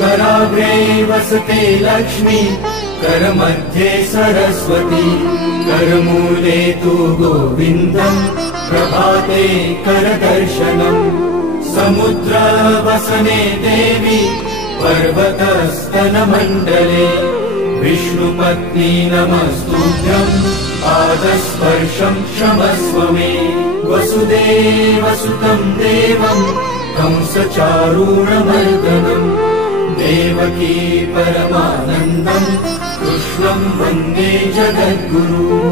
कराग्रे वसते लक्ष्मी, करमध्ये सरस्वती, करमूले तु गोविन्दम्, प्रभाते करदर्शनम्। समुद्रवसने देवी, पर्वतस्तनमण्डले, विष्णुपत्नी नमस्तुभ्यम्, पादस्पर्शम् क्षमस्व मे। वसुदेवसुतम् देवम्, कंसचारूणमर्दनम्, देवकी परमानन्दम्, कृष्णम् वन्दे जगद्गुरु।